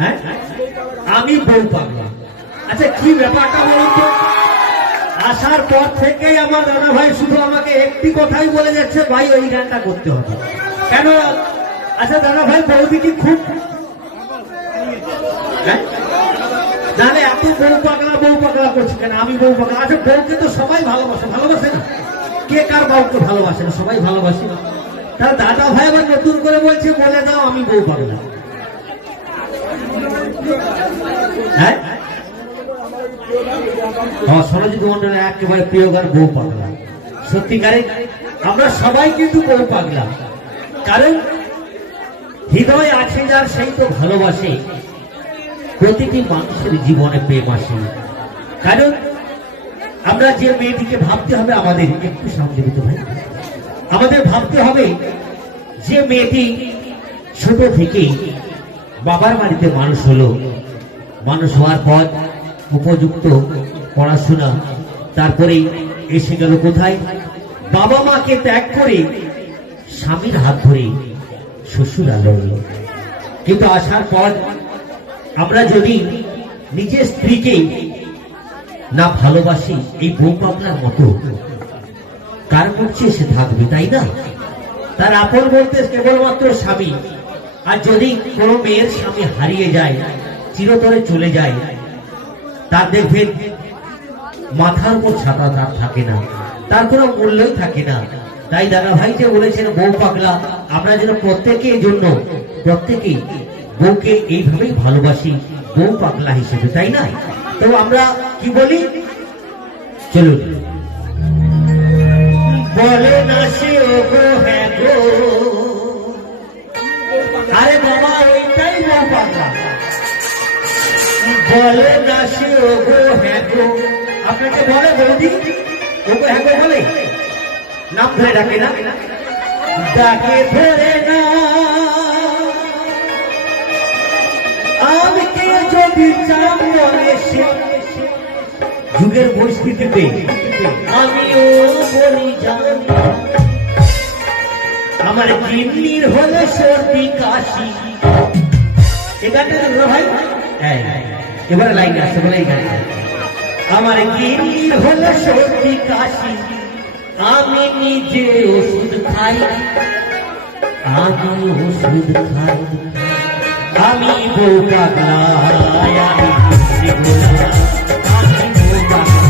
হ্যাঁ, আমি বউ পাগলা। আচ্ছা কি ব্যাপারটা বলুন তো? আসার পর থেকে আমার দাদা ভাই শুধু আমাকে একটি কথাই বলে যাচ্ছে, ভাই ওই গানটা করতে হবে। কেন? আচ্ছা দাদা ভাই, বৌদি কি খুব জানে এত বউ পাগলা করছে কেন? আমি বউ পাগলা। আচ্ছা বউকে তো সবাই ভালোবাসে, ভালোবাসে না? কে কার বউকে ভালোবাসে না? সবাই ভালোবাসে না। তাহলে দাদা ভাই আবার নতুন করে বলছে, বলে দাও আমি বউ পাগলা। হ্যাঁ, সরজিৎ মন্ডলের একেবারে প্রিয় গান বউ পাগলা। সত্যিকারে আমরা সবাই কিন্তু বউ পাগলা, কারণ হৃদয় আছে যার সেই তো ভালোবাসে। প্রতিটি মানুষের জীবনে প্রেম আসে, কারণ আমরা যে মেয়েটিকে ভাবতে হবে, আমাদের একটু সামনে দিতে ভাই, আমাদের ভাবতে হবে যে মেয়েটি ছোট থেকে বাবার বাড়িতে মানুষ হলো, মানুষ হওয়ার পর উপযুক্ত পড়াশোনা, তারপরে এসে গেল কোথায়? বাবা মাকে ত্যাগ করে স্বামীর হাত ধরে শ্বশুরালয়ে। কিন্তু আসার পর আমরা যদি নিজের স্ত্রীকে না ভালোবাসি, এই বউ পাগলার মতো কার মধ্যে সে থাকবে, তাই না? তার আপন বলতে কেবলমাত্র স্বামী। আর যদি কোনো মেয়ের স্বামী হারিয়ে যায়, চিরতরে চলে যায়, তার দেখবেন মাথার উপর ছাতা তার থাকে না, তার কোনো মূল্যই থাকে না। তাই দাদা ভাই যে বলেছেন বউ পাগলা, আমরা যেন প্রত্যেকের জন্য প্রত্যেকেই বউকে এইভাবেই ভালোবাসি, বউ পাগলা হিসেবে, তাই না? তো আমরা কি বলি, চলুন। বলে না সে ও গো হ্যাঁ গো, আরে বাবা ওইটাই বউ পাগলা। বলে না সে ও গো হ্যাঁ গো, আপনাকে বলে বৌদি ও গো হ্যাঁ গো বলে? নাম ধরে ডাকে না? ডাকে ধরে না। আমাকে যদি চাপ বলে সে যুগের পরিস্থিতিতে আমিও বলি জান, আমার কিডনির হলে সর্দি কাশি। এটা ভাই এবারে লাইন আসছে বলে এই গান, আমার কিডনির হলে সর্দি কাশি, আমি নিজে ওষুধ খাই, আমি ওষুধ খাই, আমি বউ পাগলা, আমি বউ পাগলা, আমি বউ পাগলা।